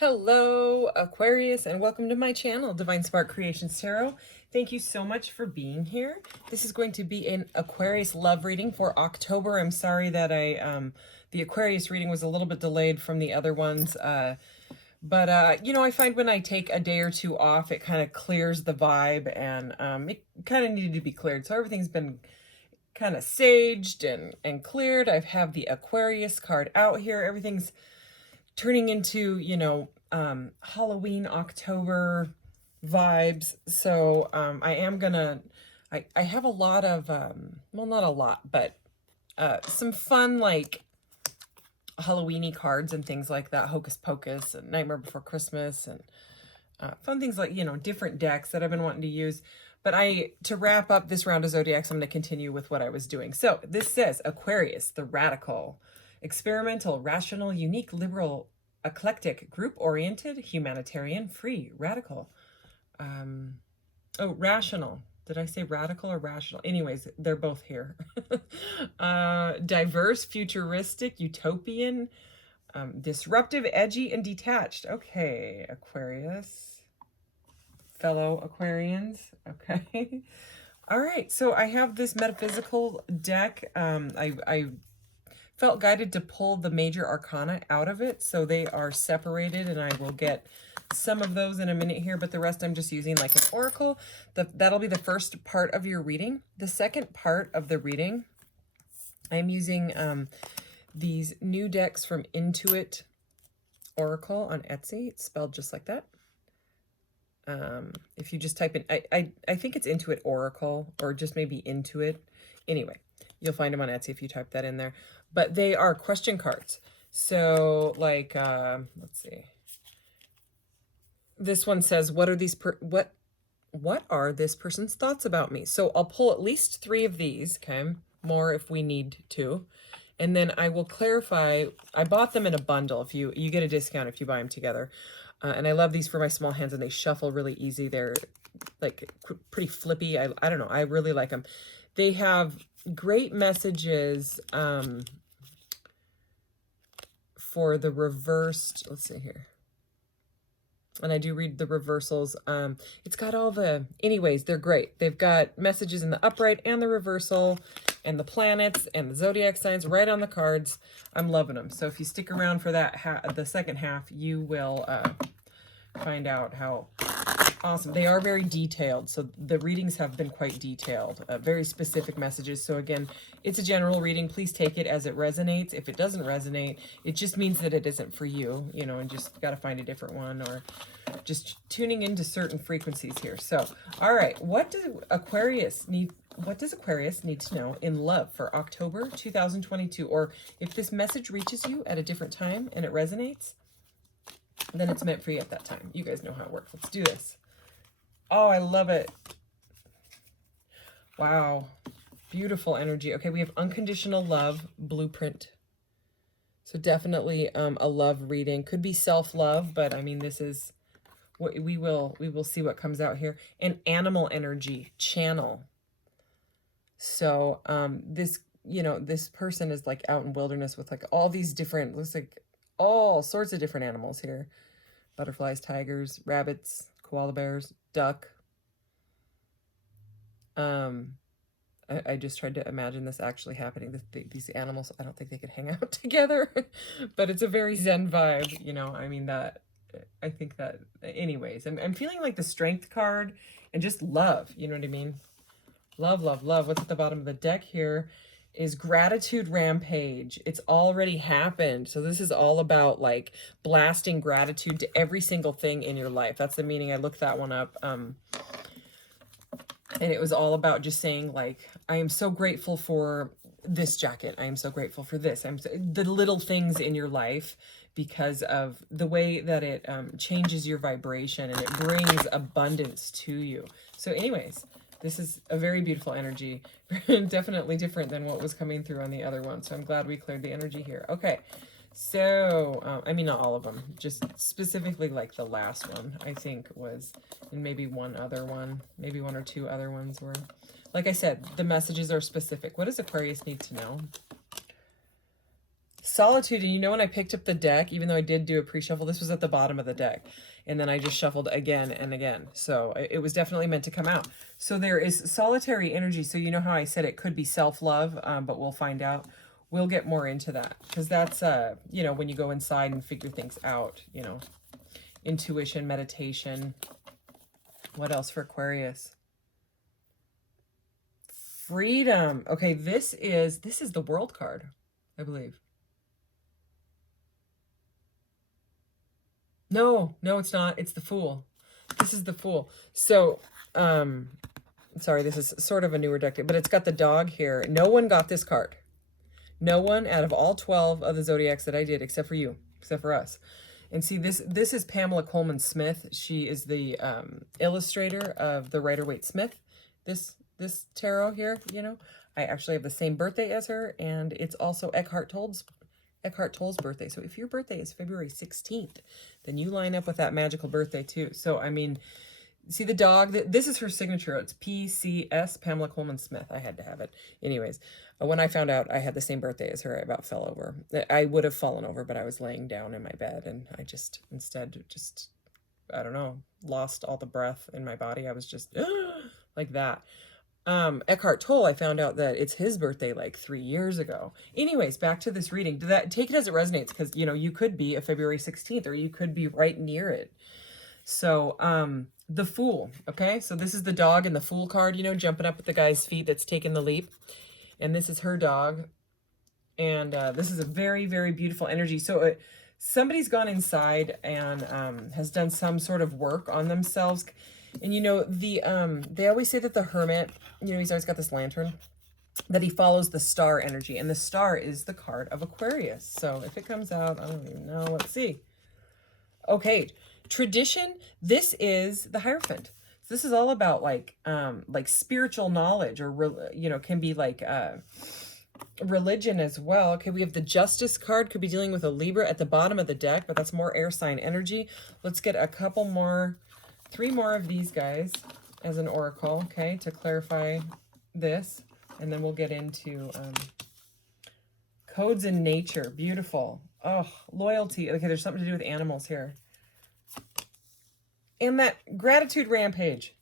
Hello, Aquarius, and welcome to my channel, Divine Spark Creations Tarot. Thank you so much for being here. This is going to be an Aquarius love reading for October. I'm sorry that the Aquarius reading was a little bit delayed from the other ones, but you know, I find when I take a day or two off, it kind of clears the vibe, and it kind of needed to be cleared. So everything's been kind of saged and cleared. I have the Aquarius card out here. Everything's turning into, you know, Halloween, October vibes. So I am gonna, I have a lot of, well, not a lot, but some fun, like, Halloween-y cards and things like that, Hocus Pocus and Nightmare Before Christmas, and fun things like, you know, different decks that I've been wanting to use. But to wrap up this round of zodiacs, I'm going to continue with what I was doing. So this says Aquarius, the radical, experimental, rational, unique, liberal, eclectic, group-oriented, humanitarian, free, radical. Oh, rational. Did I say radical or rational? Anyways, they're both here. Diverse, futuristic, utopian, disruptive, edgy, and detached. Okay, Aquarius. Fellow Aquarians. Okay. All right, so I have this metaphysical deck. I felt guided to pull the major arcana out of it, so they are separated, and I will get some of those in a minute here, but the rest I'm just using like an oracle. That'll be the first part of your reading. The second part of the reading, I'm using these new decks from Intuit Oracle on Etsy. It's spelled just like that. If you just type in, I think it's Intuit Oracle, or just maybe Intuit. Anyway, you'll find them on Etsy if you type that in there. But they are question cards. So, like, let's see. This one says, what are this person's thoughts about me? So I'll pull at least 3 of these, okay? More if we need to. And then I will clarify. I bought them in a bundle. If you get a discount if you buy them together. And I love these for my small hands, and they shuffle really easy. They're like pretty flippy. I don't know. I really like them. They have great messages for the reversed. Let's see here. And I do read the reversals. It's got all the, anyways, they're great. They've got messages in the upright and the reversal, and the planets and the zodiac signs right on the cards. I'm loving them. So if you stick around for that, the second half, you will find out how awesome. They are very detailed. So the readings have been quite detailed, very specific messages. So again, it's a general reading. Please take it as it resonates. If it doesn't resonate, it just means that it isn't for you, you know, and just got to find a different one, or just tuning into certain frequencies here. So, all right, what does Aquarius need to know in love for October 2022? Or if this message reaches you at a different time and it resonates, then it's meant for you at that time. You guys know how it works. Let's do this. Oh, I love it. Wow. Beautiful energy. Okay, we have unconditional love blueprint. So definitely a love reading. Could be self-love, but I mean, this is what we will see what comes out here. And animal energy channel. So this, you know, this person is like out in wilderness with like all these different, looks like all sorts of different animals here. Butterflies, tigers, rabbits, koala bears, duck. I just tried to imagine this actually happening. These animals, I don't think they could hang out together, but it's a very Zen vibe, you know. I mean, I think that, anyways, I'm feeling like the strength card and just love, you know what I mean? Love, love, love. What's at the bottom of the deck here is gratitude rampage. It's already happened. So this is all about like blasting gratitude to every single thing in your life. That's the meaning. I looked that one up. And it was all about just saying, like, I am so grateful for this jacket. I am so grateful for this. The little things in your life, because of the way that it changes your vibration and it brings abundance to you. So anyways, this is a very beautiful energy. Definitely different than what was coming through on the other one. So I'm glad we cleared the energy here. Okay. So, I mean, not all of them, just specifically like the last one, I think was, and maybe one other one, maybe 1 or 2 other ones were, like I said, the messages are specific. What does Aquarius need to know? Solitude. And you know, when I picked up the deck, even though I did do a pre-shuffle, this was at the bottom of the deck. And then I just shuffled again and again. So it was definitely meant to come out. So there is solitary energy. So you know how I said it could be self-love, but we'll find out. We'll get more into that. Because that's, you know, when you go inside and figure things out, you know. Intuition, meditation. What else for Aquarius? Freedom. Okay, this is the World card, I believe. No, it's not. It's the Fool. This is the Fool. So, sorry, this is sort of a newer deck, but it's got the dog here. No one got this card. No one out of all 12 of the zodiacs that I did, except for you, except for us. And see, this is Pamela Coleman Smith. She is the illustrator of the Rider-Waite Smith. This tarot here, you know. I actually have the same birthday as her, and it's also Eckhart Tolle's birthday. So if your birthday is February 16th, then you line up with that magical birthday too. So, I mean, see the dog? This is her signature. It's PCS, Pamela Coleman Smith. I had to have it. Anyways, when I found out I had the same birthday as her, I about fell over. I would have fallen over, but I was laying down in my bed, and I just, instead, just, I don't know, lost all the breath in my body. I was just like that. Eckhart Tolle, I found out that it's his birthday like 3 years ago. Anyways, back to this reading. Take it as it resonates, because, you know, you could be a February 16th, or you could be right near it. So, the Fool, okay? So this is the dog in the Fool card, you know, jumping up at the guy's feet that's taking the leap. And this is her dog. And this is a very, very beautiful energy. So somebody's gone inside and has done some sort of work on themselves. And, you know, they always say that the Hermit, you know, he's always got this lantern, that he follows the star energy. And the star is the card of Aquarius. So if it comes out, I don't even know. Let's see. Okay. Tradition. This is the Hierophant. So this is all about like spiritual knowledge, or, you know, can be like religion as well. Okay, we have the Justice card. Could be dealing with a Libra at the bottom of the deck, but that's more air sign energy. Let's get a couple more, 3 more of these guys as an oracle, okay, to clarify this. And then we'll get into codes in nature. Beautiful. Oh, loyalty. Okay, there's something to do with animals here. And that gratitude rampage.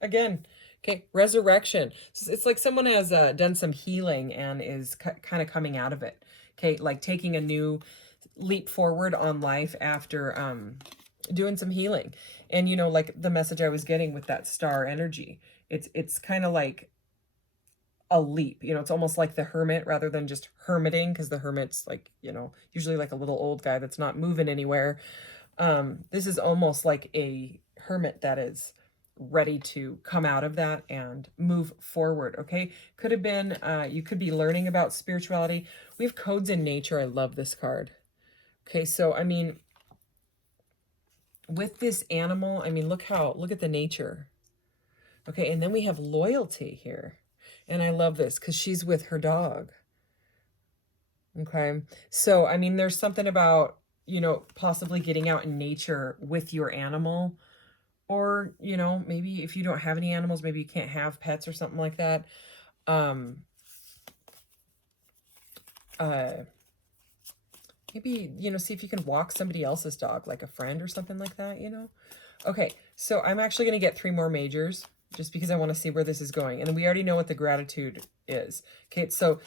Again, okay, resurrection. It's like someone has done some healing and is kind of coming out of it. Okay, like taking a new leap forward on life after doing some healing. And, you know, like the message I was getting with that star energy, it's kind of like a leap. You know, it's almost like the Hermit rather than just hermiting, because the Hermit's like, you know, usually like a little old guy that's not moving anywhere. This is almost like a hermit that is ready to come out of that and move forward. Okay. Could have been, you could be learning about spirituality. We have codes in nature. I love this card. Okay. So, I mean, with this animal, I mean, look at the nature. Okay. And then we have loyalty here. And I love this because she's with her dog. Okay. So, I mean, there's something about, you know, possibly getting out in nature with your animal, or, you know, maybe if you don't have any animals, maybe you can't have pets or something like that. Maybe, you know, see if you can walk somebody else's dog, like a friend or something like that, you know? Okay, so I'm actually going to get 3 more majors just because I want to see where this is going. And we already know what the gratitude is. Okay, so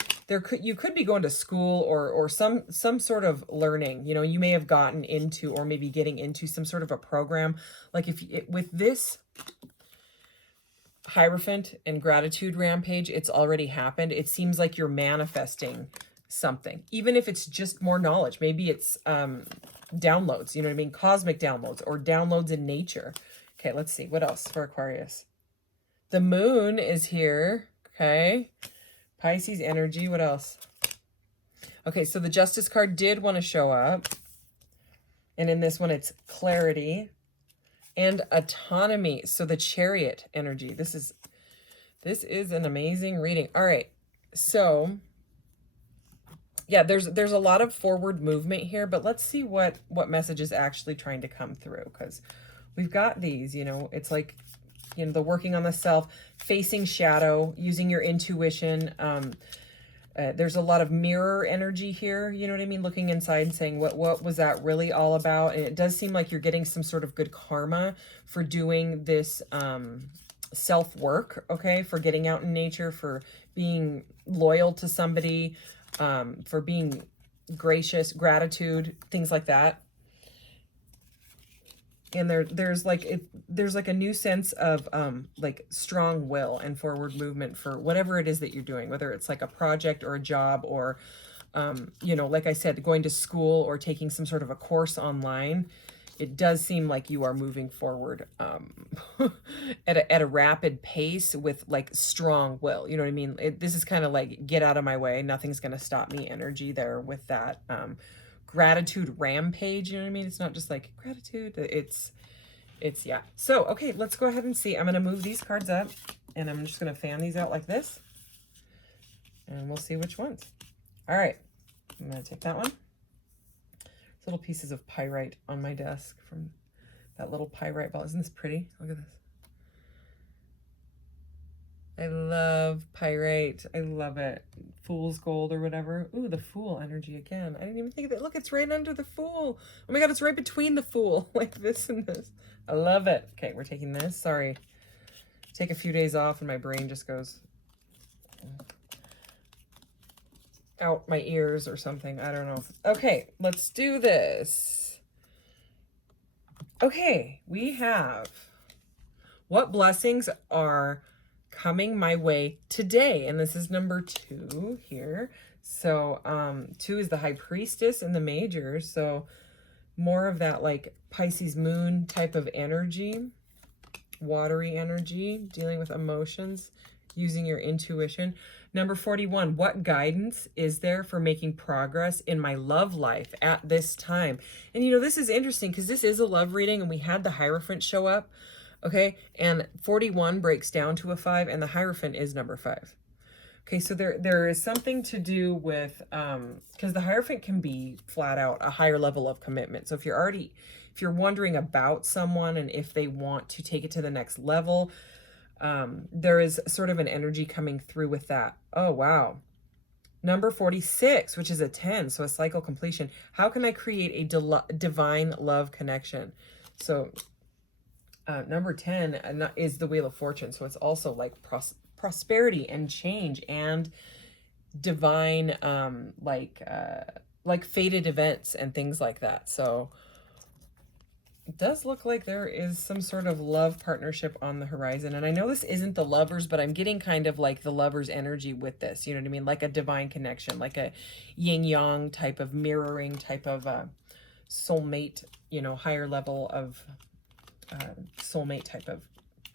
you could be going to school or some sort of learning. You know, you may have gotten into, or maybe getting into some sort of a program. Like with this Hierophant and gratitude rampage, it's already happened. It seems like you're manifesting something, even if it's just more knowledge. Maybe it's downloads, you know what I mean? Cosmic downloads or downloads in nature. Okay, let's see. What else for Aquarius? The moon is here. Okay. Pisces energy. What else? Okay, so the Justice card did want to show up. And in this one, it's clarity and autonomy. So the Chariot energy. This is an amazing reading. All right. So yeah, there's a lot of forward movement here, but let's see what message is actually trying to come through, because we've got these, you know, it's like, you know, the working on the self, facing shadow, using your intuition. There's a lot of mirror energy here, you know what I mean? Looking inside and saying, what was that really all about? And it does seem like you're getting some sort of good karma for doing this self-work, okay? For getting out in nature, for being loyal to somebody, for being gracious, gratitude, things like that. And there's like a new sense of like strong will and forward movement for whatever it is that you're doing, whether it's like a project or a job or you know, like I said, going to school or taking some sort of a course online. It does seem like you are moving forward at a rapid pace with like strong will. You know what I mean? This is kind of like get out of my way, nothing's going to stop me energy there with that gratitude rampage. You know what I mean? It's not just like gratitude. It's yeah. So, okay, let's go ahead and see. I'm going to move these cards up and I'm just going to fan these out like this and we'll see which ones. All right. I'm going to take that one. Little pieces of pyrite on my desk from that little pyrite ball. Isn't this pretty? Look at this. I love pyrite. I love it. Fool's gold or whatever. Ooh, the Fool energy again. I didn't even think of it. Look, it's right under the Fool. Oh my God, it's right between the Fool. Like this and this. I love it. Okay, we're taking this. Sorry. Take a few days off and my brain just goes out my ears or something. I don't know. Okay, let's do this. Okay, we have what blessings are coming my way today, and this is number 2 here. So 2 is the High Priestess in the major, so more of that like Pisces moon type of energy, watery energy, dealing with emotions, using your intuition. Number 41, what guidance is there for making progress in my love life at this time? And you know, this is interesting because this is a love reading and we had the Hierophant show up, okay? And 41 breaks down to a 5 and the Hierophant is number 5. Okay, so there is something to do with, because the Hierophant can be flat out a higher level of commitment. So if you're wondering about someone and if they want to take it to the next level, there is sort of an energy coming through with that. Oh, wow. Number 46, which is a 10, so a cycle completion. How can I create a divine love connection? So number 10 is the Wheel of Fortune. So it's also like prosperity and change and divine, like fated events and things like that. So it does look like there is some sort of love partnership on the horizon. And I know this isn't the Lovers, but I'm getting kind of like the Lovers energy with this. You know what I mean? Like a divine connection, like a yin yang type of mirroring type of soulmate, you know, higher level of soulmate type of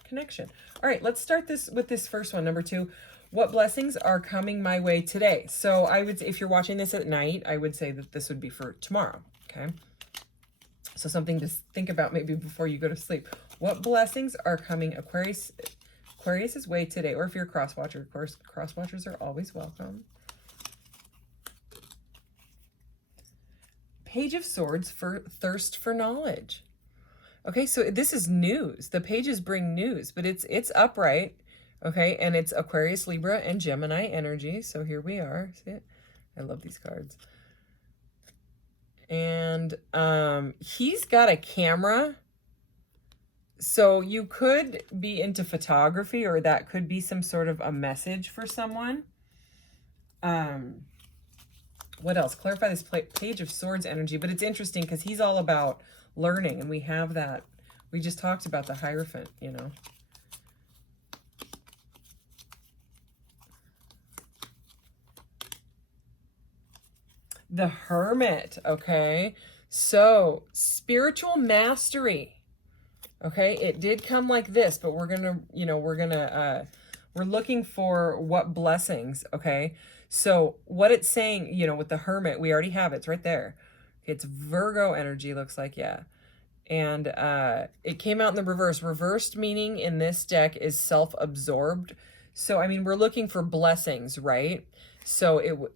connection. All right, let's start this with this first one, number 2. What blessings are coming my way today? So I would, if you're watching this at night, I would say that this would be for tomorrow, okay? So something to think about maybe before you go to sleep. What blessings are coming Aquarius's way today? Or if you're a cross watcher, of course, cross watchers are always welcome. Page of Swords for thirst for knowledge. Okay, so this is news. The pages bring news, but it's upright, okay? And it's Aquarius, Libra, and Gemini energy. So here we are. See it? I love these cards. And he's got a camera. So you could be into photography, or that could be some sort of a message for someone. What else? Clarify this Page of Swords energy. But it's interesting because he's all about learning, and we have that. We just talked about the Hierophant, you know. The Hermit, okay? So, spiritual mastery, okay? It did come like this, but we're gonna, you know, we're looking for what blessings, okay? So, what it's saying, you know, with the Hermit, we already have it. It's right there. It's Virgo energy, looks like, yeah. And it came out in the reverse. Reversed meaning in this deck is self-absorbed. So, I mean, we're looking for blessings, right? So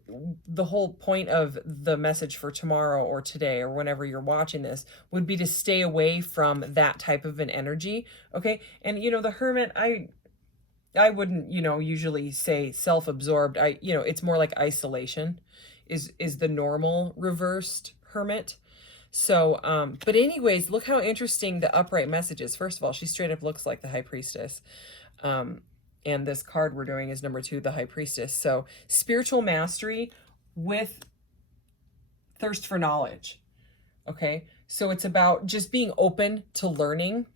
the whole point of the message for tomorrow or today or whenever you're watching this would be to stay away from that type of an energy, okay? And, you know, the Hermit, I wouldn't, you know, usually say self-absorbed. You know, it's more like isolation is the normal reversed hermit. So, but anyways, look how interesting the upright message is. First of all, she straight up looks like the high priestess. And this card we're doing is number 2, the high priestess. So spiritual mastery with thirst for knowledge. Okay. So it's about just being open to learning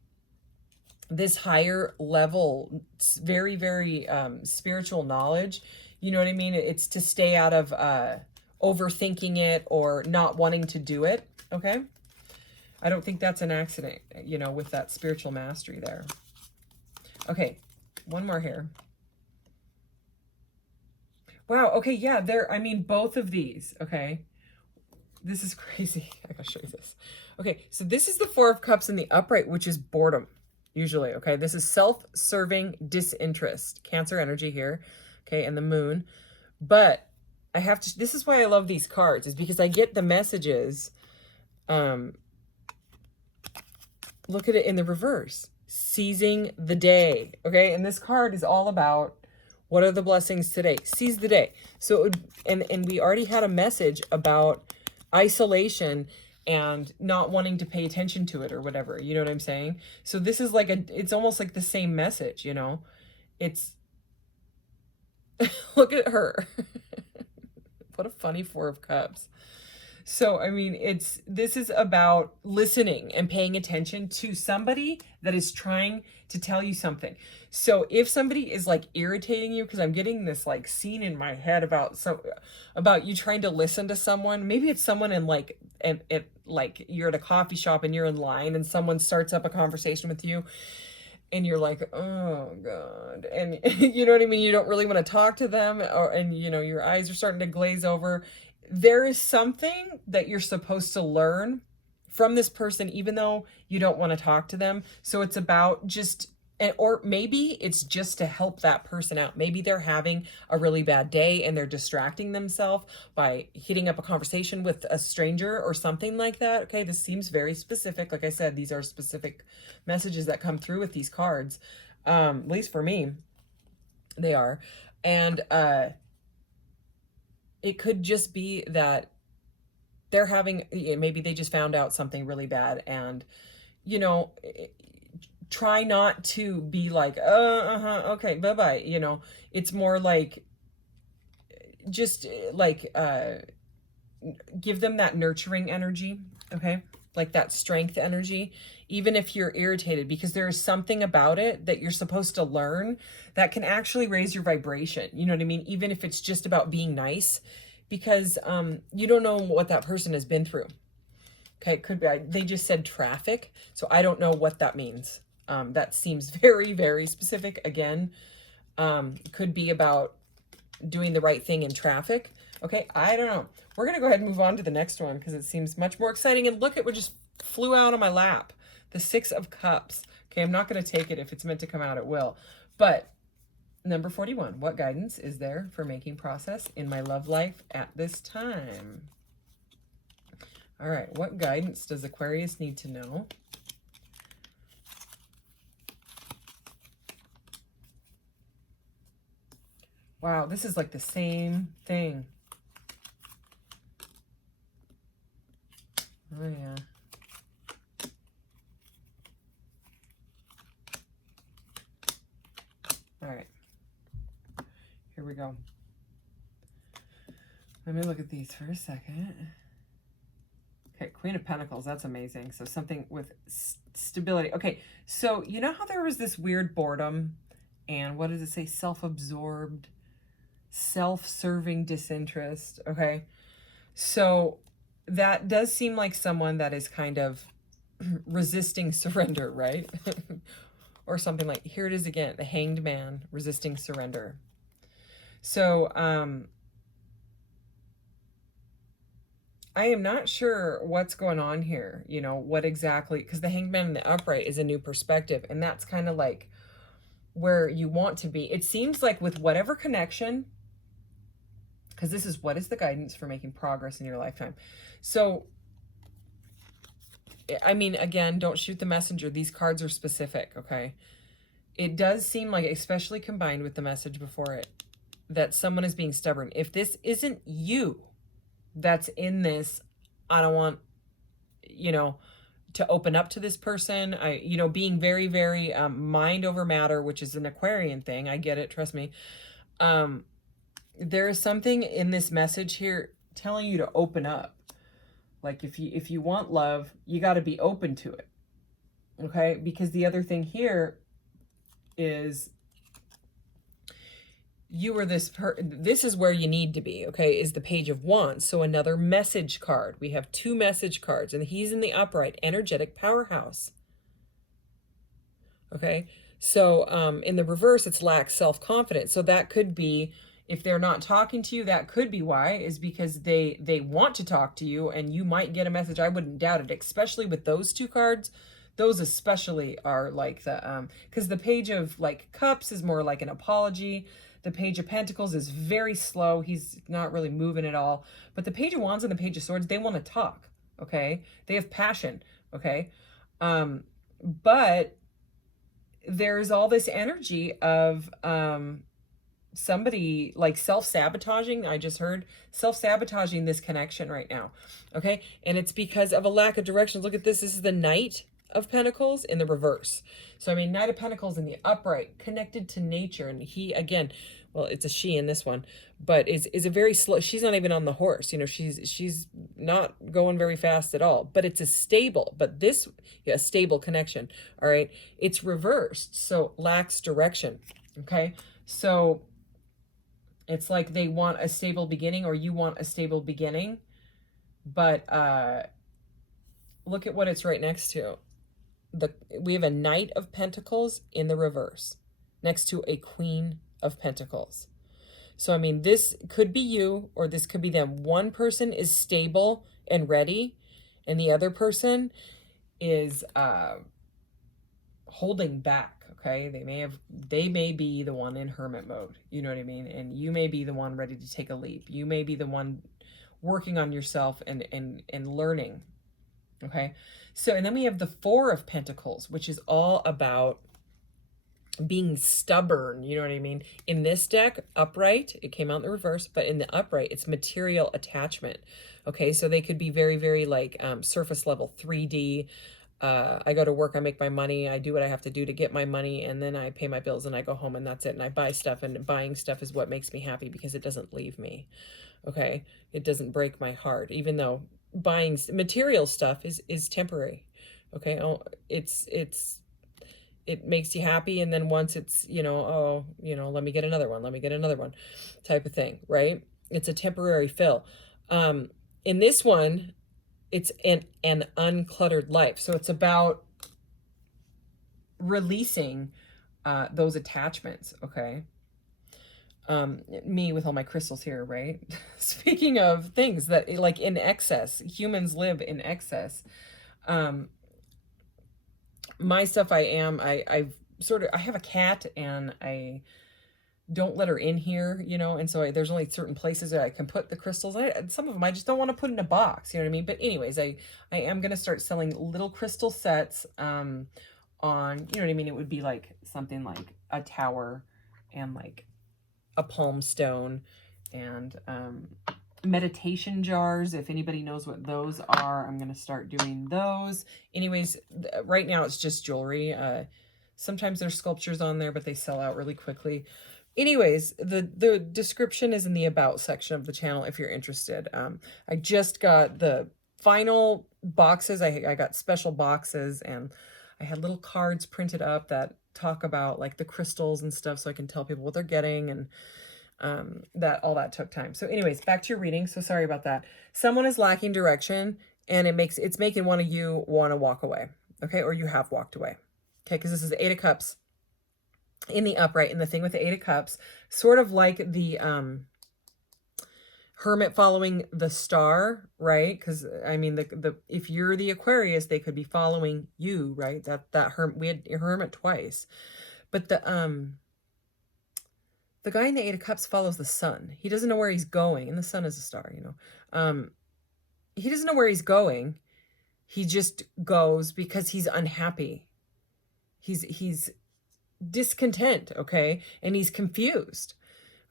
this higher level, very, very spiritual knowledge. You know what I mean? It's to stay out of overthinking it or not wanting to do it. Okay. I don't think that's an accident, you know, with that spiritual mastery there. Okay. One more here. Wow. Okay. Yeah. I mean, both of these. Okay. This is crazy. I gotta show you this. Okay. So this is the 4 of Cups in the upright, which is boredom. Usually. Okay. This is self-serving disinterest. Cancer energy here. Okay. And the moon. But I have to, this is why I love these cards, is because I get the messages. Look at it in the reverse. Seizing the day. Okay. And this card is all about what are the blessings today? Seize the day. So, it would, and we already had a message about isolation and not wanting to pay attention to it or whatever. You know what I'm saying? So this is like it's almost like the same message, you know? It's, look at her. What a funny 4 of Cups. So, I mean, this is about listening and paying attention to somebody that is trying to tell you something. So if somebody is like irritating you, because I'm getting this like scene in my head about you trying to listen to someone, maybe it's someone in like, like you're at a coffee shop and you're in line and someone starts up a conversation with you and you're like, oh God. And you know what I mean? You don't really want to talk to them, and you know, your eyes are starting to glaze over. There is something that you're supposed to learn from this person, even though you don't want to talk to them. So it's about just, or maybe it's just to help that person out. Maybe they're having a really bad day and they're distracting themselves by hitting up a conversation with a stranger or something like that. Okay, this seems very specific. Like I said, these are specific messages that come through with these cards. At least for me, they are. And, it could just be that they're having, maybe they just found out something really bad, and, you know, try not to be like, okay, bye-bye. You know, it's more like, just like, give them that nurturing energy. Okay. Like that strength energy, even if you're irritated, because there is something about it that you're supposed to learn that can actually raise your vibration. You know what I mean? Even if it's just about being nice, because you don't know what that person has been through. Okay, it could be, they just said traffic, so I don't know what that means. That seems very, very specific. Again, could be about doing the right thing in traffic. Okay, I don't know. We're going to go ahead and move on to the next one because it seems much more exciting. And look at what just flew out on my lap. The 6 of Cups. Okay, I'm not going to take it. If it's meant to come out, it will. But number 41, what guidance is there for making progress in my love life at this time? All right, what guidance does Aquarius need to know? Wow, this is like the same thing. Oh, yeah. All right. Here we go. Let me look at these for a second. Okay, Queen of Pentacles. That's amazing. So something with stability. Okay, so you know how there was this weird boredom? And what does it say? Self-absorbed, self-serving disinterest. Okay, so that does seem like someone that is kind of resisting surrender, right? Or something like, here it is again, the Hanged Man, resisting surrender. So I am not sure what's going on here, you know, what exactly, because the Hanged Man in the upright is a new perspective, and that's kind of like where you want to be. It seems like with whatever connection, because this is what is the guidance for making progress in your lifetime. So, I mean, again, don't shoot the messenger. These cards are specific, okay? it does seem like, especially combined with the message before it, that someone is being stubborn. If this isn't you that's in this, I don't want, you know, to open up to this person. Being very, very mind over matter, which is an Aquarian thing. I get it. Trust me. There is something in this message here telling you to open up. Like if you want love, you got to be open to it. Okay? Because the other thing here is this is where you need to be, okay, is the Page of Wands. So another message card. We have 2 message cards, and he's in the upright, energetic powerhouse. Okay, so in the reverse, it's lack self-confidence. So that could be, if they're not talking to you, that could be why, is because they want to talk to you, and you might get a message. I wouldn't doubt it, especially with those 2 cards. Those especially are like the, because the Page of like Cups is more like an apology. The Page of Pentacles is very slow. He's not really moving at all. But the Page of Wands and the Page of Swords, they want to talk, okay? They have passion, okay? But there's all this energy of somebody like self-sabotaging. I just heard self-sabotaging this connection right now, okay? And it's because of a lack of direction. Look at this. This is the Knight of Pentacles in the reverse. So, I mean, Knight of Pentacles in the upright, connected to nature. And he, again, well, it's a she in this one, but is a very slow, she's not even on the horse. You know, she's not going very fast at all, but it's a stable, but this, yeah, stable connection. All right. It's reversed. So lacks direction. Okay. So it's like they want a stable beginning, or you want a stable beginning, but, look at what it's right next to. We have a Knight of Pentacles in the reverse next to a Queen of Pentacles. So, I mean, this could be you, or this could be them. One person is stable and ready, and the other person is holding back, okay? They may be the one in hermit mode, you know what I mean? And you may be the one ready to take a leap. You may be the one working on yourself and learning, okay? So, and then we have the 4 of Pentacles, which is all about being stubborn, you know what I mean? In this deck, upright, it came out in the reverse, but in the upright, it's material attachment. Okay, so they could be very, very like surface level, 3D. I go to work, I make my money, I do what I have to do to get my money, and then I pay my bills and I go home and that's it. And I buy stuff, and buying stuff is what makes me happy because it doesn't leave me. Okay, it doesn't break my heart, even though buying material stuff is temporary. Okay, it makes you happy, and then once it's, let me get another one type of thing, right? It's a temporary fill. In this one, it's an uncluttered life. So it's about releasing those attachments, okay? Me with all my crystals here, right? Speaking of things that, like, in excess, humans live in excess. My stuff, I have a cat, and I don't let her in here, and so there's only certain places that I can put the crystals. Some of them I just don't want to put in a box, you know what I mean? But anyways, I am going to start selling little crystal sets on, you know what I mean? It would be like something like a tower and like a palm stone and meditation jars. If anybody knows what those are, I'm going to start doing those. Anyways, right now it's just jewelry. Sometimes there's sculptures on there, but they sell out really quickly. Anyways, the description is in the about section of the channel if you're interested. I just got the final boxes. I got special boxes, and I had little cards printed up that talk about like the crystals and stuff, so I can tell people what they're getting, and all that took time. So anyways, back to your reading. So sorry about that. Someone is lacking direction, and it's making one of you want to walk away. Okay. Or you have walked away. Okay. Cause this is the 8 of Cups in the upright, and the thing with the 8 of Cups, sort of like the, Hermit following the star, right? Cause I mean, if you're the Aquarius, they could be following you, right? We had Hermit twice, but the guy in the 8 of Cups follows the sun. He doesn't know where he's going. And the sun is a star, he doesn't know where he's going. He just goes because he's unhappy. He's discontent, okay? And he's confused.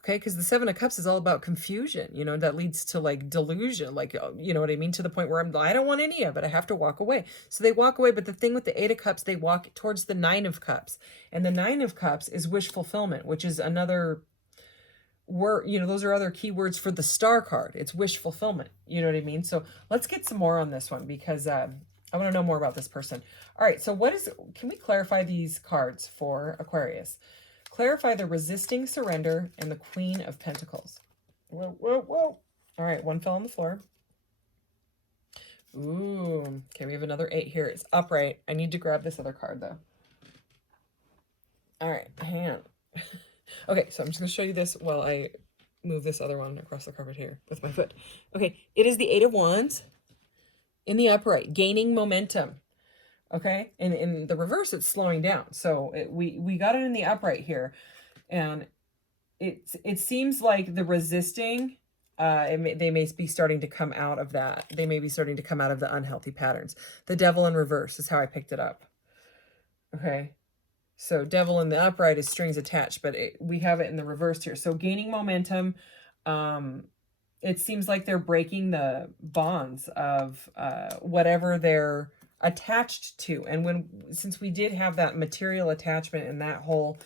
Okay, because the Seven of Cups is all about confusion, you know, that leads to like delusion, like, you know what I mean? To the point where I don't want any of it. I have to walk away. So they walk away. But the thing with the Eight of Cups, they walk towards the Nine of Cups. And the Nine of Cups is wish fulfillment, which is another word, you know, those are other keywords for the Star card. It's wish fulfillment. You know what I mean? So let's get some more on this one because I want to know more about this person. All right. So can we clarify these cards for Aquarius? Clarify the resisting surrender and the Queen of Pentacles. Whoa, whoa, whoa. All right, one fell on the floor. Ooh, okay, we have another 8 here. It's upright. I need to grab this other card, though. All right, hang on. Okay, so I'm just going to show you this while I move this other one across the carpet here with my foot. Okay, it is the 8 of Wands in the upright, gaining momentum. Okay, and in the reverse, it's slowing down. So we got it in the upright here, and it seems like the resisting, they may be starting to come out of that. They may be starting to come out of the unhealthy patterns. The Devil in reverse is how I picked it up. Okay, so Devil in the upright is strings attached, but we have it in the reverse here. So gaining momentum. It seems like they're breaking the bonds of whatever they're attached to. And since we did have that material attachment and that whole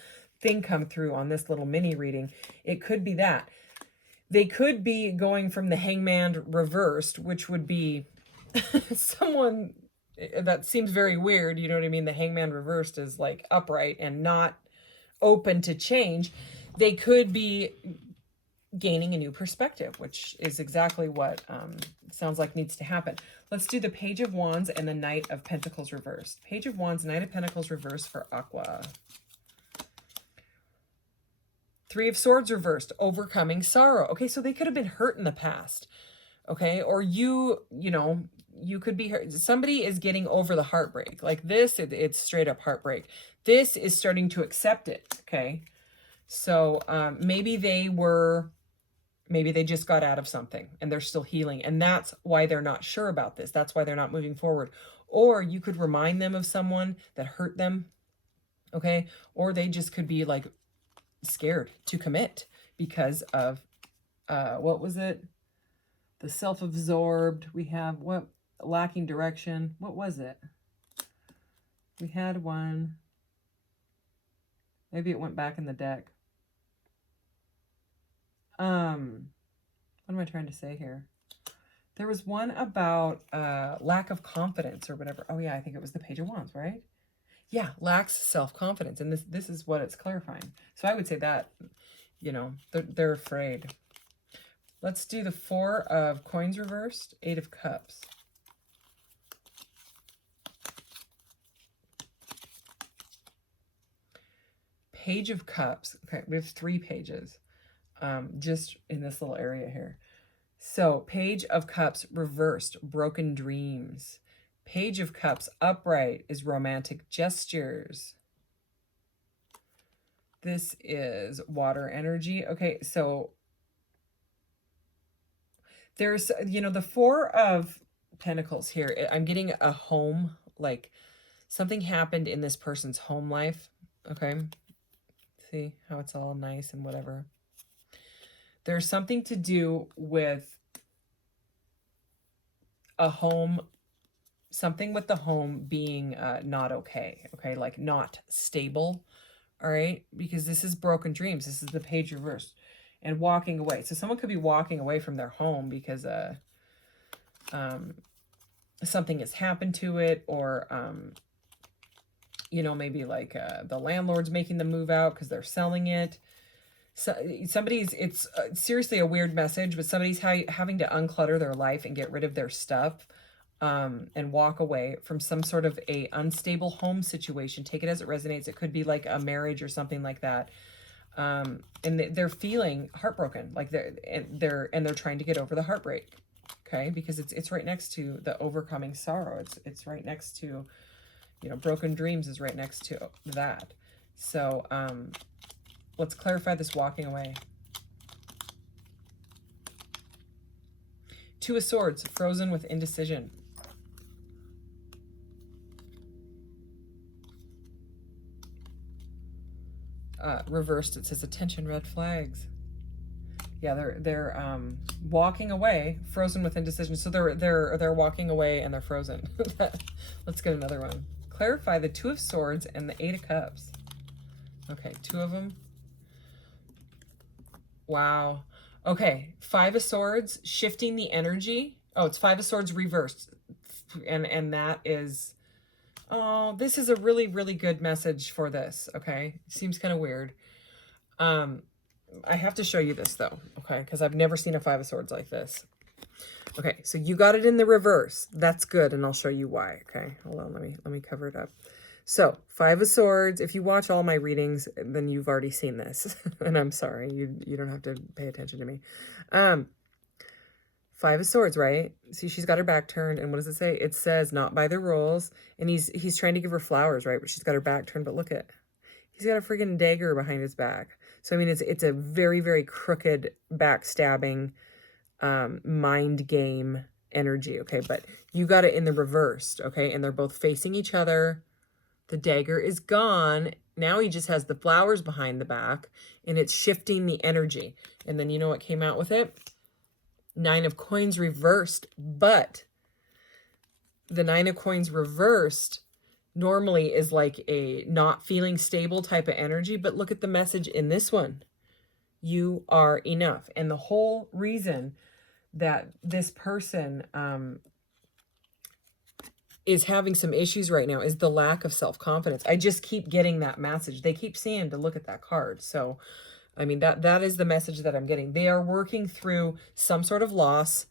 thing come through on this little mini reading, it could be that. They could be going from the Hangman reversed, which would be someone that seems very weird. You know what I mean? The Hangman reversed is like upright and not open to change. They could be gaining a new perspective, which is exactly what sounds like needs to happen. Let's do the Page of Wands and the Knight of Pentacles reversed. Page of Wands, Knight of Pentacles reversed for Aqua. Three of Swords reversed, overcoming sorrow. Okay, so they could have been hurt in the past. Okay, or you know, you could be hurt. Somebody is getting over the heartbreak. Like this, it's straight up heartbreak. This is starting to accept it. Okay, so maybe they just got out of something and they're still healing. And that's why they're not sure about this. That's why they're not moving forward. Or you could remind them of someone that hurt them. Okay. Or they just could be like scared to commit because of, what was it? The self-absorbed. We have what? Lacking direction. What was it? We had one. Maybe it went back in the deck. What am I trying to say here? There was one about lack of confidence or whatever. Oh yeah, I think it was the Page of Wands, right? Yeah, lacks self-confidence, and this is what it's clarifying. So I would say that, you know, they're afraid. Let's do the Four of Coins reversed, Eight of Cups. Page of Cups. Okay, we have 3 pages. Just in this little area here. So Page of Cups reversed, broken dreams. Page of Cups upright is romantic gestures. This is water energy. Okay, so there's, you know, the Four of Pentacles here. I'm getting a home, like something happened in this person's home life. Okay, see how it's all nice and whatever. There's something to do with a home, something with the home being not okay, like not stable, all right? Because this is broken dreams. This is the Page reversed and walking away. So someone could be walking away from their home because something has happened to it, or, you know, maybe like the landlord's making them move out because they're selling it. So it's seriously a weird message, but somebody's having to unclutter their life and get rid of their stuff, and walk away from some sort of a unstable home situation. Take it as it resonates. It could be like a marriage or something like that. And they're feeling heartbroken, like they're trying to get over the heartbreak. Okay, because it's right next to the overcoming sorrow. It's right next to, you know, broken dreams is right next to that. So, let's clarify this walking away. Two of Swords, frozen with indecision. reversed, it says attention, red flags. Yeah, they're walking away, frozen with indecision. So they're walking away and they're frozen. Let's get another one. Clarify the Two of Swords and the Eight of Cups. Okay, two of them. Wow. Okay, Five of Swords, shifting the energy. Oh, it's Five of Swords reversed. And that is, oh, this is a really, really good message for this, okay? Seems kind of weird. I have to show you this though, okay? Because I've never seen a Five of Swords like this. Okay, so you got it in the reverse. That's good, and I'll show you why, okay? Hold on, let me cover it up. So, Five of Swords, if you watch all my readings, then you've already seen this. And I'm sorry, you don't have to pay attention to me. Five of Swords, right? See, she's got her back turned, and what does it say? It says, not by the rules, and he's trying to give her flowers, right? But she's got her back turned, but look at, he's got a freaking dagger behind his back. So, I mean, it's a very, very crooked, backstabbing, mind game energy, okay? But you got it in the reversed, okay? And they're both facing each other. The dagger is gone. Now he just has the flowers behind the back, and it's shifting the energy. And then you know what came out with it? Nine of Coins reversed, but the Nine of Coins reversed normally is like a not feeling stable type of energy, but look at the message in this one. You are enough. And the whole reason that this person is having some issues right now is the lack of self-confidence. I just keep getting that message. They keep saying to look at that card. So, I mean, that is the message that I'm getting. They are working through some sort of loss,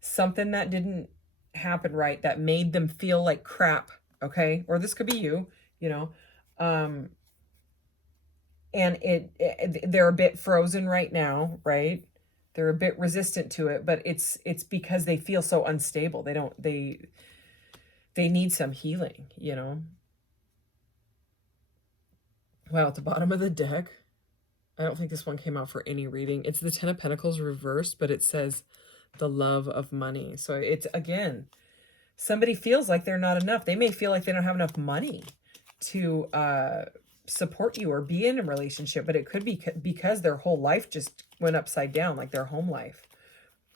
something that didn't happen right, that made them feel like crap, okay? Or this could be you, you know. And they're a bit frozen right now, right? They're a bit resistant to it, but it's because they feel so unstable. They need some healing, you know. Wow, at the bottom of the deck, I don't think this one came out for any reading. It's the Ten of Pentacles reversed, but it says the love of money. So it's, again, somebody feels like they're not enough. They may feel like they don't have enough money to support you or be in a relationship, but it could be because their whole life just went upside down, like their home life.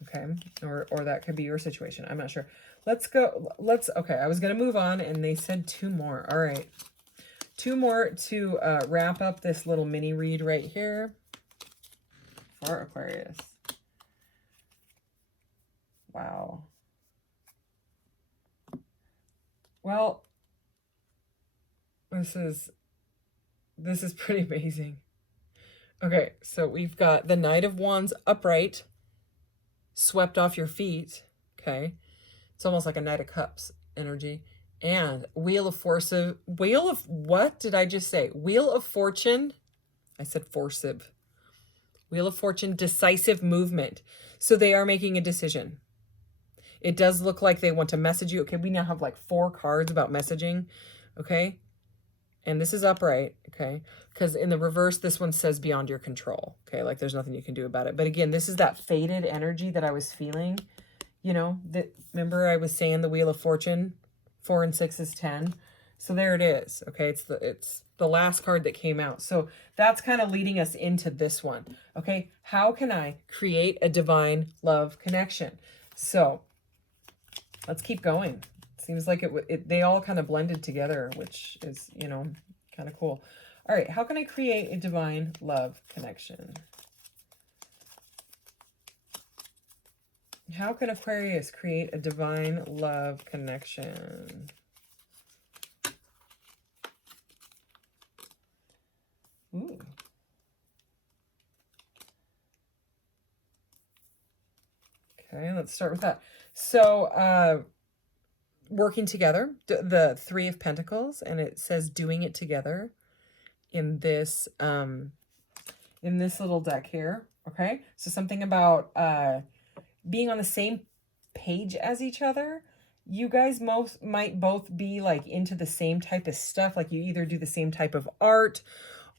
Okay, or that could be your situation. I'm not sure. Okay, I was going to move on, and they said two more. All right. Two more to wrap up this little mini read right here for Aquarius. Wow. Well, this is pretty amazing. Okay, so we've got the Knight of Wands upright, swept off your feet. Okay, it's almost like a Knight of Cups energy. And Wheel of what did I just say? Wheel of Fortune. I said forcive. Wheel of Fortune, decisive movement. So they are making a decision. It does look like they want to message you. Okay, we now have like 4 cards about messaging. Okay, and this is upright. Okay, because in the reverse, this one says beyond your control. Okay, like there's nothing you can do about it. But again, this is that faded energy that I was feeling. You know, remember I was saying the Wheel of Fortune, 4 and 6 is 10. So there it is. Okay, it's the last card that came out. So that's kind of leading us into this one. Okay, how can I create a divine love connection? So let's keep going. Seems like they all kind of blended together, which is, you know, kind of cool. All right, how can I create a divine love connection? How can Aquarius create a divine love connection? Ooh. Okay, let's start with that. So, working together, the Three of Pentacles, and it says doing it together in this little deck here. Okay, so something about being on the same page as each other. You guys might both be like into the same type of stuff. Like you either do the same type of art,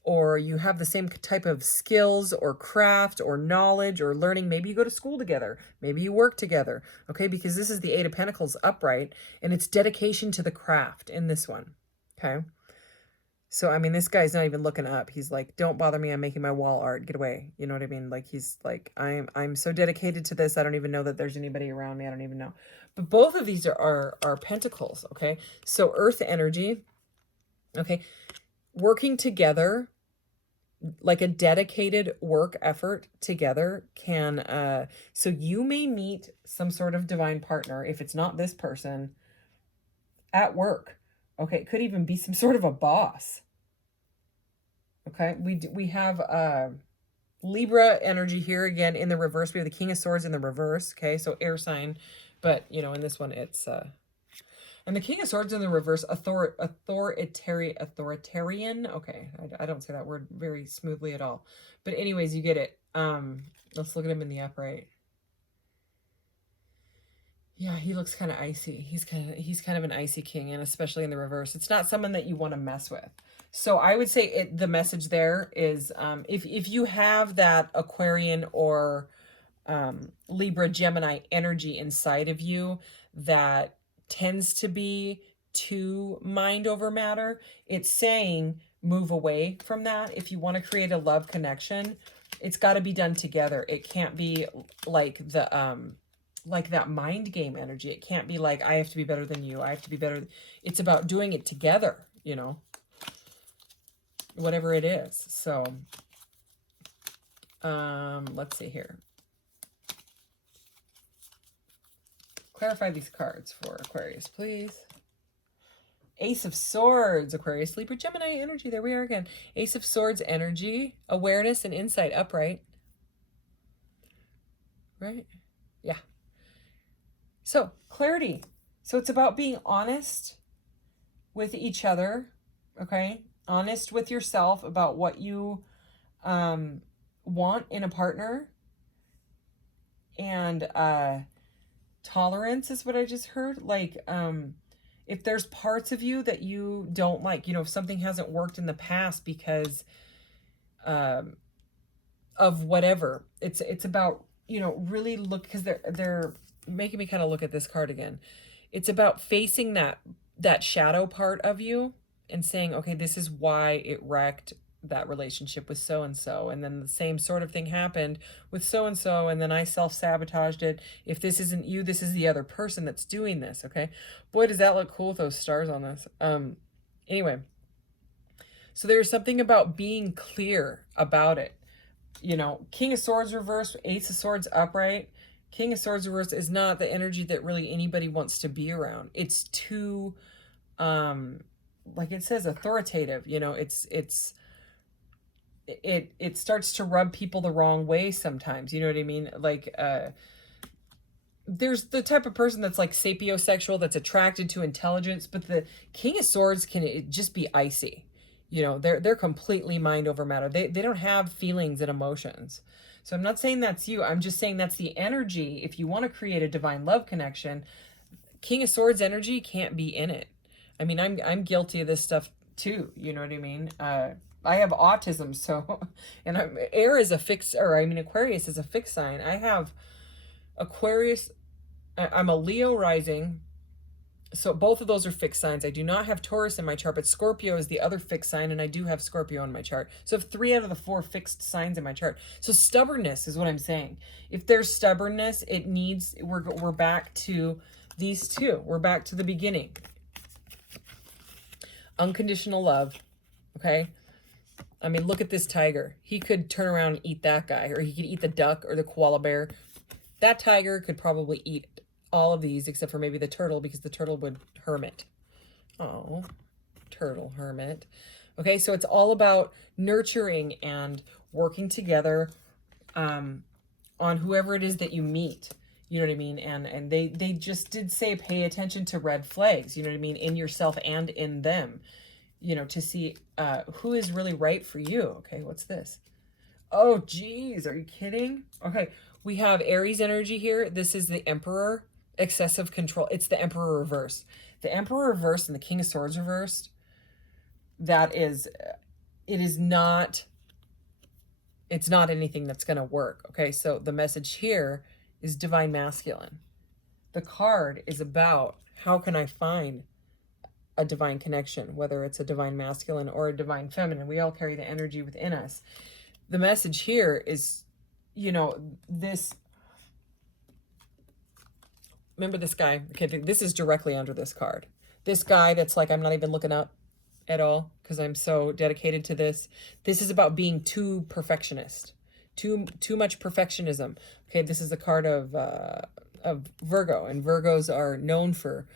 or you have the same type of skills or craft or knowledge or learning. Maybe you go to school together. Maybe you work together. Okay, because this is the Eight of Pentacles upright, and it's dedication to the craft in this one. Okay, So, I mean, this guy's not even looking up. He's like, don't bother me. I'm making my wall art. Get away. You know what I mean? Like, he's like, I'm so dedicated to this. I don't even know that there's anybody around me. I don't even know. But both of these are pentacles. Okay. So earth energy. Okay. Working together, like a dedicated work effort together can, so you may meet some sort of divine partner, if it's not this person, at work. Okay. It could even be some sort of a boss. Okay, we have Libra energy here again in the reverse. We have the King of Swords in the reverse. Okay, so air sign, but you know, in this one it's and the King of Swords in the reverse, authoritarian. Okay, I don't say that word very smoothly at all, but anyways, you get it. Let's look at him in the upright. Yeah, he looks kind of icy. He's kind of an icy king, and especially in the reverse, it's not someone that you want to mess with. So I would say the message there is, if you have that Aquarian or Libra, Gemini energy inside of you that tends to be too mind over matter, it's saying move away from that. If you want to create a love connection, it's got to be done together. It can't be like like that mind game energy. It can't be like, I have to be better than you. I have to be better. It's about doing it together, you know, whatever it is. So, let's see here. Clarify these cards for Aquarius, please. Ace of Swords, Aquarius, Libra, Gemini energy. There we are again. Ace of Swords energy, awareness and insight, upright. Right? Yeah. So, clarity. So it's about being honest with each other, okay? Honest with yourself about what you want in a partner. And tolerance is what I just heard. Like, if there's parts of you that you don't like, you know, if something hasn't worked in the past because of whatever, it's about, you know, really look, because they're making me kind of look at this card again. It's about facing that shadow part of you and saying, okay, this is why it wrecked that relationship with so-and-so. And then the same sort of thing happened with so-and-so. And then I self-sabotaged it. If this isn't you, this is the other person that's doing this. Okay. Boy, does that look cool with those stars on this. Anyway, so there's something about being clear about it. You know, King of Swords reversed, Ace of Swords upright. King of Swords reverse is not the energy that really anybody wants to be around. It's too, like it says, authoritative. You know, it starts to rub people the wrong way sometimes. You know what I mean? Like, there's the type of person that's like sapiosexual, that's attracted to intelligence, but the King of Swords can just be icy. You know, they're completely mind over matter. They don't have feelings and emotions. So I'm not saying that's you. I'm just saying that's the energy. If you want to create a divine love connection, King of Swords energy can't be in it. I mean, I'm guilty of this stuff too. You know what I mean? I have autism, so, and air is a fixed, or I mean, Aquarius is a fixed sign. I have Aquarius. I'm a Leo rising. So both of those are fixed signs. I do not have Taurus in my chart, but Scorpio is the other fixed sign, and I do have Scorpio in my chart. So I have 3 out of the 4 fixed signs in my chart. So stubbornness is what I'm saying. If there's stubbornness, it needs, we're back to these two. We're back to the beginning. Unconditional love, okay? I mean, look at this tiger. He could turn around and eat that guy, or he could eat the duck or the koala bear. That tiger could probably eat all of these except for maybe the turtle, because the turtle would hermit. Oh, turtle hermit. Okay, so it's all about nurturing and working together on whoever it is that you meet. You know what I mean? And they just did say pay attention to red flags, you know what I mean, in yourself and in them, you know, to see who is really right for you. Okay, what's this? Oh, geez, are you kidding? Okay, we have Aries energy here. This is the Emperor. Excessive control. It's the Emperor reverse. The Emperor reversed and the King of Swords reversed. That is, it's not anything that's going to work. Okay, so the message here is divine masculine. The card is about, how can I find a divine connection, whether it's a divine masculine or a divine feminine. We all carry the energy within us. The message here is, you know, this, remember this guy, okay, this is directly under this card. This guy that's like, I'm not even looking up at all because I'm so dedicated to this. This is about being too perfectionist, too much perfectionism. Okay, this is the card of Virgo, and Virgos are known for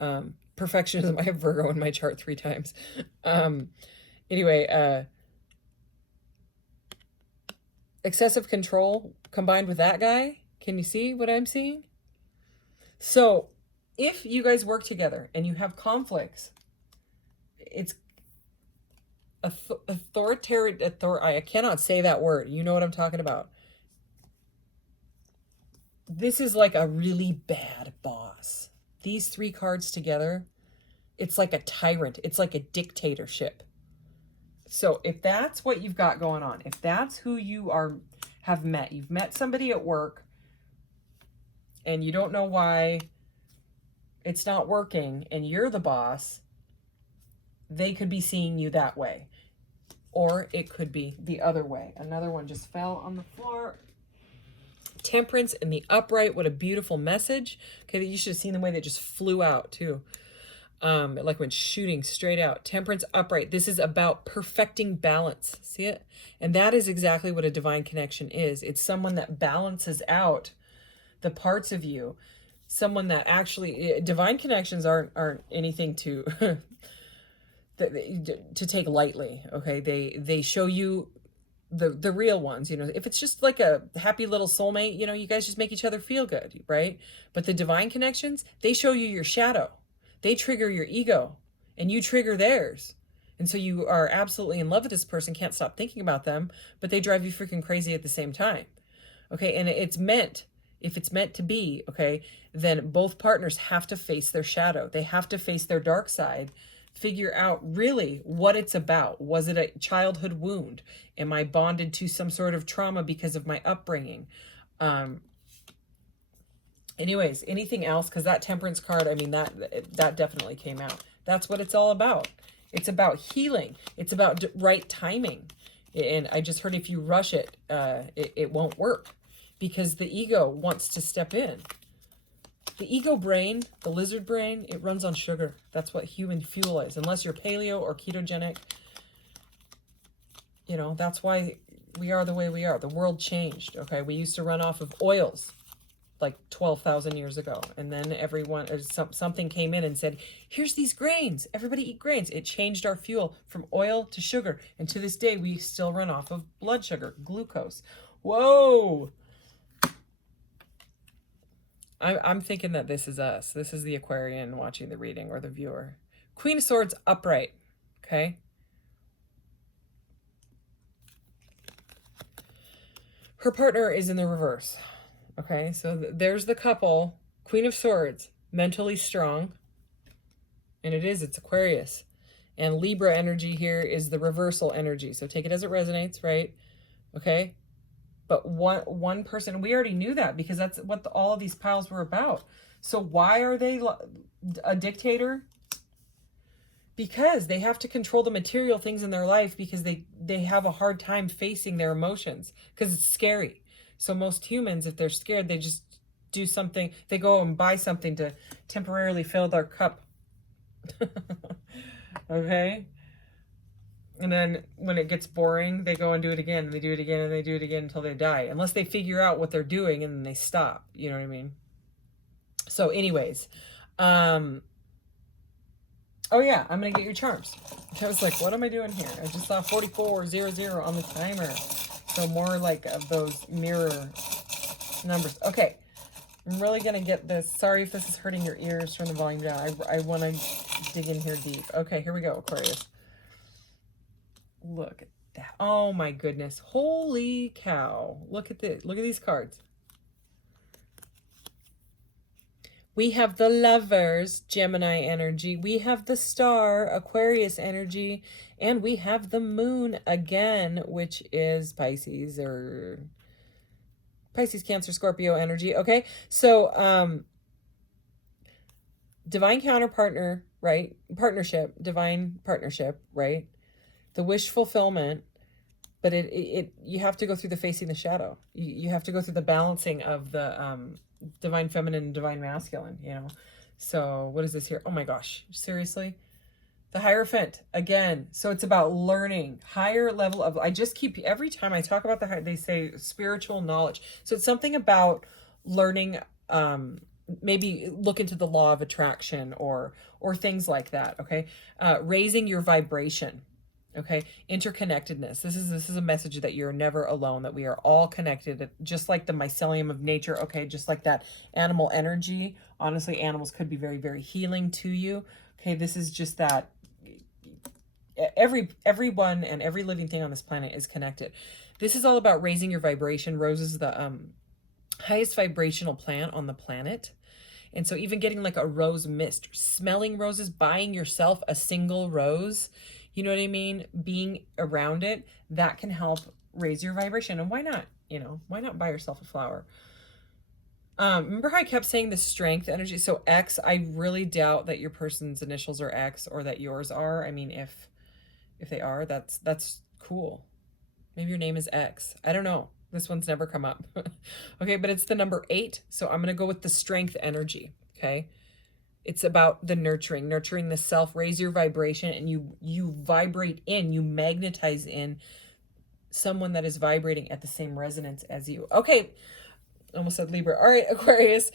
perfectionism. I have Virgo in my chart 3 times. Anyway, excessive control combined with that guy. Can you see what I'm seeing? So if you guys work together and you have conflicts, it's authoritarian. I cannot say that word. You know what I'm talking about. This is like a really bad boss. These 3 cards together, it's like a tyrant. It's like a dictatorship. So if that's what you've got going on, if that's who you have met, you've met somebody at work and you don't know why it's not working and you're the boss, they could be seeing you that way. Or it could be the other way. Another one just fell on the floor. Temperance in the upright. What a beautiful message. Okay, you should have seen the way that just flew out too. It like went shooting straight out. Temperance upright. This is about perfecting balance. See it? And that is exactly what a divine connection is. It's someone that balances out the parts of you. Someone that actually, divine connections aren't anything to to take lightly. Okay, they show you the real ones. You know, if it's just like a happy little soulmate, you know, you guys just make each other feel good, right? But the divine connections, they show you your shadow. They trigger your ego and you trigger theirs. And so you are absolutely in love with this person, can't stop thinking about them, but they drive you freaking crazy at the same time. Okay, and it's meant, if it's meant to be, okay, then both partners have to face their shadow. They have to face their dark side, figure out really what it's about. Was it a childhood wound? Am I bonded to some sort of trauma because of my upbringing? Anyways, anything else? Because that temperance card, I mean, that definitely came out. That's what it's all about. It's about healing. It's about right timing. And I just heard if you rush it, it won't work because the ego wants to step in. The ego brain, the lizard brain, it runs on sugar. That's what human fuel is. Unless you're paleo or ketogenic, you know, that's why we are the way we are. The world changed, okay? We used to run off of oils like 12,000 years ago. And then something came in and said, here's these grains. Everybody eat grains. It changed our fuel from oil to sugar. And to this day, we still run off of blood sugar, glucose. Whoa. I'm thinking that this is us. This is the Aquarian watching the reading or the viewer. Queen of Swords upright. Okay. Her partner is in the reverse. Okay, so there's the couple. Queen of Swords, mentally strong. And it's Aquarius. And Libra energy here is the reversal energy. So take it as it resonates, right? Okay. But one person, we already knew that because that's what all of these piles were about. So why are they a dictator? Because they have to control the material things in their life because they have a hard time facing their emotions because it's scary. So most humans, if they're scared, they just do something. They go and buy something to temporarily fill their cup. Okay? And then when it gets boring, they go and do it again. And they do it again and they do it again until they die. Unless they figure out what they're doing and then they stop. You know what I mean? So anyways. Oh yeah, I'm going to get your charms. I was like, what am I doing here? I just saw 4400 on the timer. So more like of those mirror numbers. Okay, I'm really going to get this. Sorry if this is hurting your ears. Turn the volume down. I want to dig in here deep. Okay, here we go, Aquarius. Look at that. Oh my goodness. Holy cow. Look at this. Look at these cards. We have the Lovers, Gemini energy. We have the Star, Aquarius energy. And we have the Moon again, which is Pisces or Pisces, Cancer, Scorpio energy. Okay, so divine counterpartner right? Partnership, divine partnership, right? The wish fulfillment, but you have to go through the facing the shadow. You have to go through the balancing of the divine feminine and divine masculine, you know? So what is this here? Oh my gosh, seriously? The Hierophant, again. So it's about learning, higher level of, I just keep, every time I talk about they say spiritual knowledge. So it's something about learning, maybe look into the law of attraction or things like that, okay? Raising your vibration, okay? Interconnectedness. This is a message that you're never alone, that we are all connected, just like the mycelium of nature, okay? Just like that animal energy. Honestly, animals could be very, very healing to you. Okay, this is just that everyone and every living thing on this planet is connected. This is all about raising your vibration. Rose is the highest vibrational plant on the planet. And so even getting like a rose mist, smelling roses, buying yourself a single rose, you know what I mean? Being around it, that can help raise your vibration. And why not? You know, why not buy yourself a flower? Remember how I kept saying the strength energy? So X, I really doubt that your person's initials are X or that yours are. I mean, if they are, that's cool. Maybe your name is X. I don't know. This one's never come up. Okay, but it's the number 8. So I'm going to go with the strength energy. Okay. It's about the nurturing the self, raise your vibration, and you vibrate in, you magnetize in someone that is vibrating at the same resonance as you. Okay. Almost said Libra. All right, Aquarius.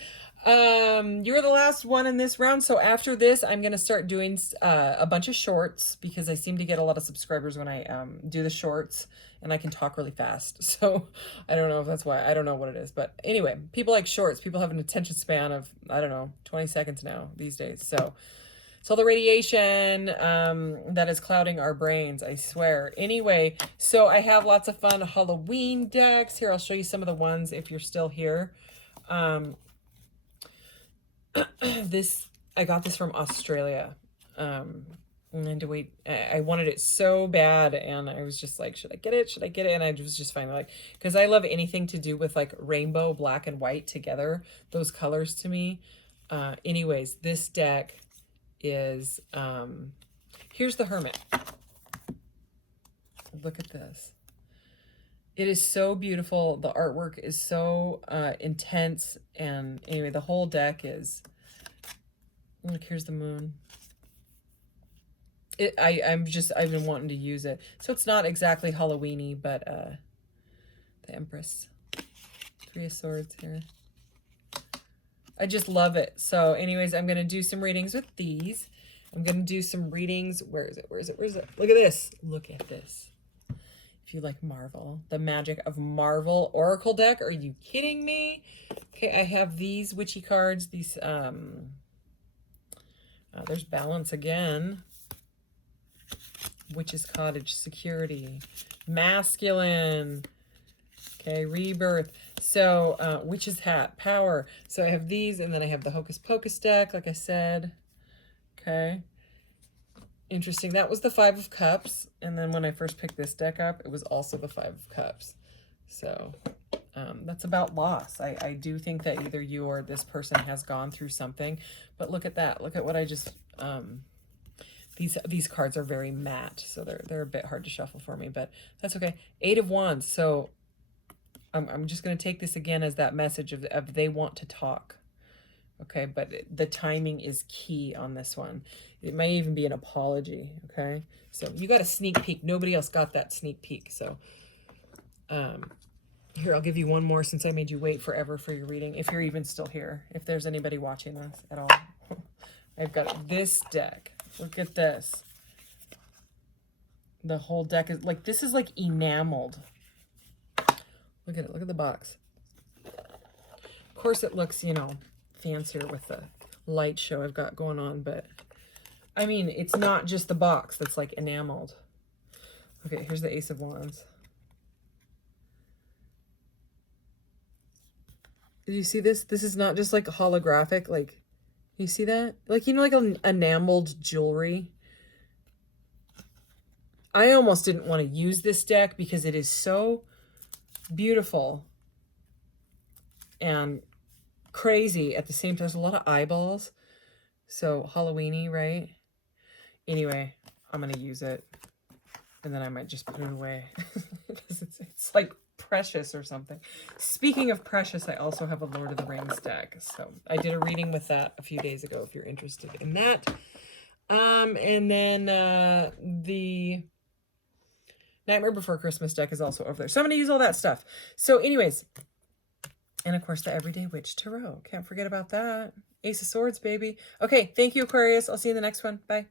You're the last one in this round. So after this, I'm going to start doing a bunch of shorts because I seem to get a lot of subscribers when I do the shorts, and I can talk really fast. So I don't know if that's why. I don't know what it is. But anyway, people like shorts. People have an attention span of, I don't know, 20 seconds now these days. So it's all the radiation that is clouding our brains, I swear. Anyway, so I have lots of fun Halloween decks. Here, I'll show you some of the ones if you're still here. I got this from Australia. And I had to wait. I wanted it so bad, and I was just like, should I get it? Should I get it? And I was just finally like, because I love anything to do with like rainbow, black and white together. Those colors to me. Anyways, this deck is, here's the Hermit. Look at this. It is so beautiful. The artwork is so intense. And anyway, the whole deck is, look, here's the moon. I've been wanting to use it. So it's not exactly Halloween-y, but the Empress. 3 of Swords here. I just love it. So anyways, I'm going to do some readings with these. I'm going to do some readings. Where is it? Where is it? Where is it? Look at this. Look at this. If you like Marvel, the magic of Marvel Oracle deck. Are you kidding me? Okay, I have these witchy cards. These, there's Balance again. Witch's Cottage, Security, Masculine. Okay, Rebirth. So, Witch's Hat, Power. So I have these, and then I have the Hocus Pocus deck, like I said. Okay. Interesting. That was the 5 of Cups. And then when I first picked this deck up, it was also the 5 of Cups. So, that's about loss. I do think that either you or this person has gone through something. But look at that. Look at what I just... These cards are very matte, so they're a bit hard to shuffle for me, but that's okay. 8 of Wands. So I'm just going to take this again as that message of they want to talk. Okay, but the timing is key on this one. It might even be an apology, okay? So you got a sneak peek. Nobody else got that sneak peek. So here, I'll give you one more since I made you wait forever for your reading, if you're even still here, if there's anybody watching this at all. I've got this deck. Look at this. The whole deck is like, this is like enameled. Look at it. Look at the box. Of course it looks, you know, fancier with the light show I've got going on, but I mean, it's not just the box that's like enameled. Okay, here's the Ace of Wands. Did you see this? This is not just like holographic, like, you see that? Like, you know, like an enameled jewelry. I almost didn't want to use this deck because it is so beautiful and crazy at the same time. There's a lot of eyeballs. So Halloween-y, right? Anyway, I'm going to use it. And then I might just put it away. Because it's like precious or something. Speaking of precious, I also have a Lord of the Rings deck. So I did a reading with that a few days ago if you're interested in that. And then the Nightmare Before Christmas deck is also over there. So I'm going to use all that stuff. So anyways, and of course the Everyday Witch Tarot. Can't forget about that. Ace of Swords, baby. Okay, thank you, Aquarius. I'll see you in the next one. Bye.